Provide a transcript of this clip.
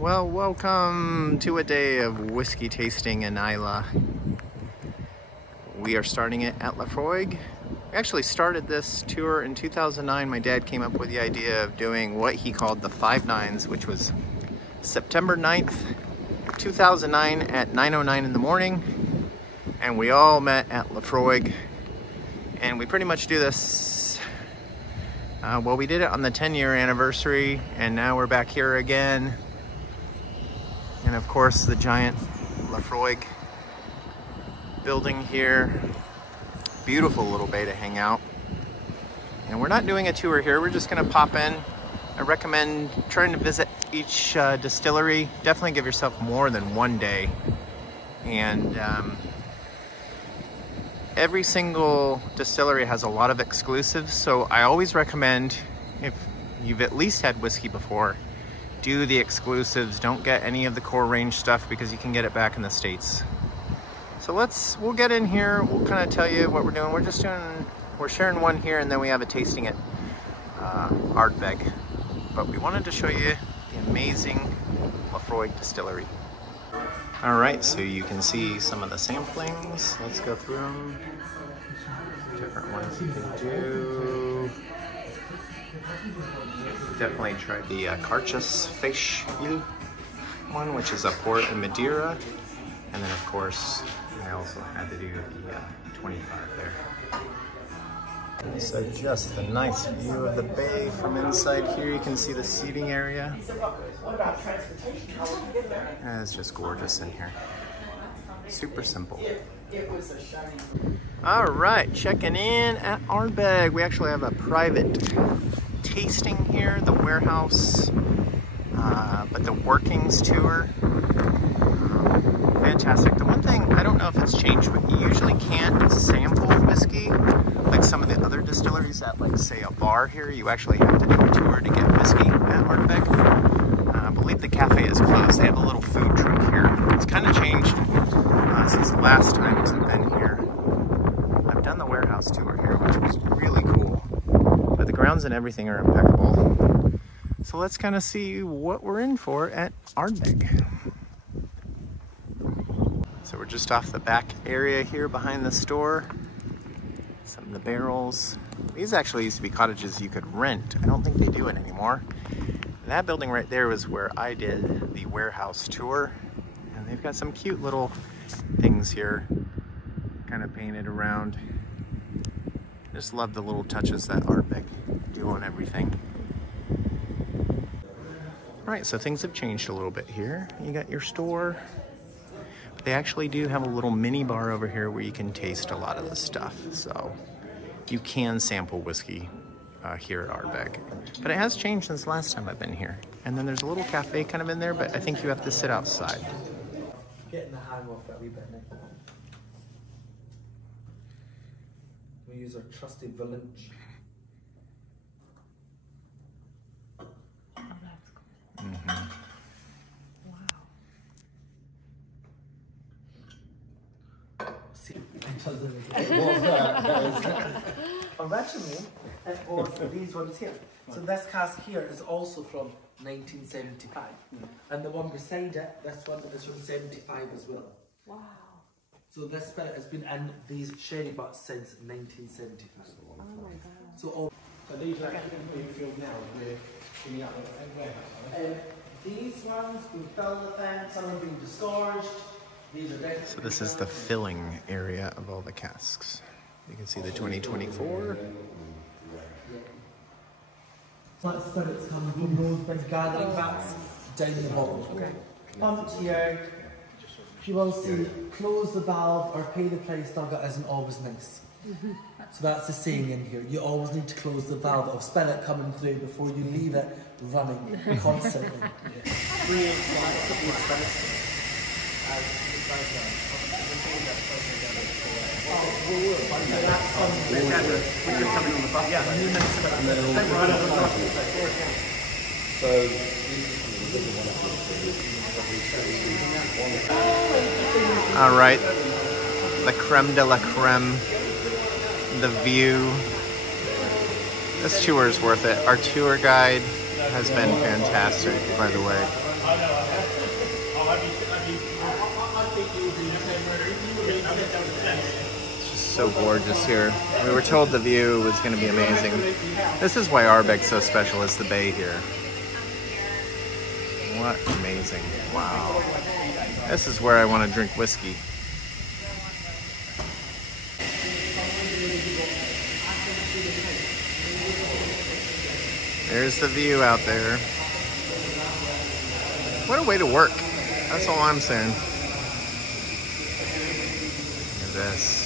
Well, welcome to a day of whiskey tasting in Islay. We are starting it at Laphroig. We actually started this tour in 2009. My dad came up with the idea of doing what he called the 5 nines, which was September 9th, 2009 at 9:09 in the morning. And we all met at Laphroig. And we pretty much do this, well, we did it on the 10-year anniversary, and now we're back here again. And of course, the giant Laphroig building here. Beautiful little bay to hang out. And we're not doing a tour here, we're just gonna pop in. I recommend trying to visit each distillery. Definitely give yourself more than one day. And every single distillery has a lot of exclusives, so I always recommend, if you've at least had whiskey before, do the exclusives. Don't get any of the core range stuff because you can get it back in the States. So we'll get in here, we'll kind of tell you what we're doing. We're sharing one here, and then we have a tasting at Ardbeg. But we wanted to show you the amazing Laphroig distillery. All right, so you can see some of the samplings. Let's go through them. Different ones you can do. Definitely tried the Carchus fish one, which is a port in Madeira. And then of course, I also had to do the 25 there. So just a nice view of the bay from inside here. You can see the seating area. And it's just gorgeous in here. Super simple. All right, checking in at Ardbeg. We actually have a private tasting here, the warehouse, but the workings tour. Fantastic. The one thing, I don't know if it's changed, but you usually can't sample whiskey like some of the other distilleries at, like, say, a bar here. You actually have to do a tour to get whiskey at Ardbeg. I believe the cafe is closed. They have a little food truck here. It's kind of changed since the last times I've been here. I've done the warehouse tour here, which was really cool. But the grounds and everything are impeccable. So let's kind of see what we're in for at Ardbeg. So we're just off the back area here behind the store. Some of the barrels. These actually used to be cottages you could rent. I don't think they do it anymore. And that building right there was where I did the warehouse tour. And they've got some cute little things here, kind of painted around. Just love the little touches that Ardbeg do on everything. All right, so things have changed a little bit here. You got your store. They actually do have a little mini bar over here where you can taste a lot of the stuff. So you can sample whiskey here at Ardbeg. But it has changed since last time I've been here. And then there's a little cafe kind of in there, but I think you have to sit outside. Getting the hang of it a wee bit now. We use our trusty village. Oh, that's cool. Mm-hmm. Originally, it was these ones here. So this cask here is also from 1975. And the one beside it, this one is from 75 as well. Wow. So this spirit has been in these sherry butts since 1975. Oh my God. So these are actually being filled now in the other warehouse. these ones, we fill the thing, some are being disgorged. So this is the filling area of all the casks. You can see the 2024. Like spirits coming from those big gathering vats down the bottom. Okay. Pump here. You will see, close the valve or pay the price dug isn't always nice. So that's the saying in here. You always need to close the valve of spirit coming through before you leave it running constantly. All right, the creme de la creme, the view. This tour is worth it. Our tour guide has been fantastic, by the way. It's just so gorgeous here. We were told the view was going to be amazing. This is why Ardbeg's so special, is the bay here. What amazing. Wow. This is where I want to drink whiskey. There's the view out there. What a way to work. That's all I'm saying. Look at this.